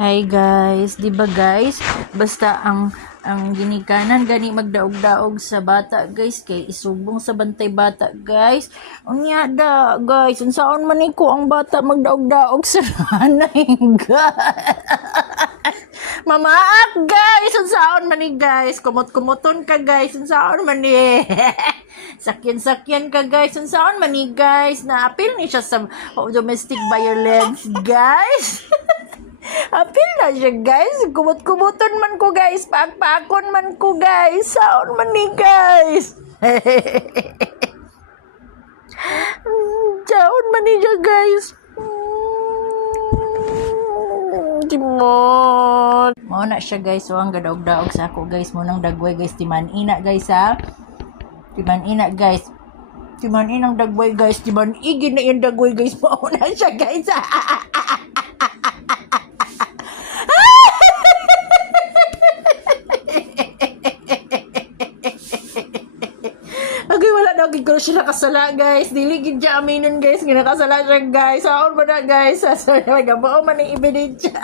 Hi guys, 'di ba guys? Basta ang ginikanan gani magdaog-daog sa bata guys kay isubong sa bantay bata guys. Unya da guys, unsaon man niko ang bata magdaog-daog sa nanay guys. Mamaak guys, unsaon man ni guys? Kumot-kumuton ka guys, unsaon man ni? Sakyan-sakyan ka guys, unsaon man ni guys? Naapil ni siya sa domestic violence guys. Apil na siya guys. Kumot-kumuton man ko guys. Paak-paakon man ko guys. Saon man ni guys. Saon man ni siya guys. Timon. Mao na siya guys. So ang gadaog-daog sa ako guys. Munang dagway guys. Timan-ina guys ha. Timan-ina guys. Timan-inang dagway guys. Timan-igi na yung dagway guys. Mao na siya guys ha. Okay, wala na gid ko siya nakasala guys. Dili gid siya aminon guys. Ginakasala siya guys. Saon ba na guys? Sorry, gabo man ang ebidensya.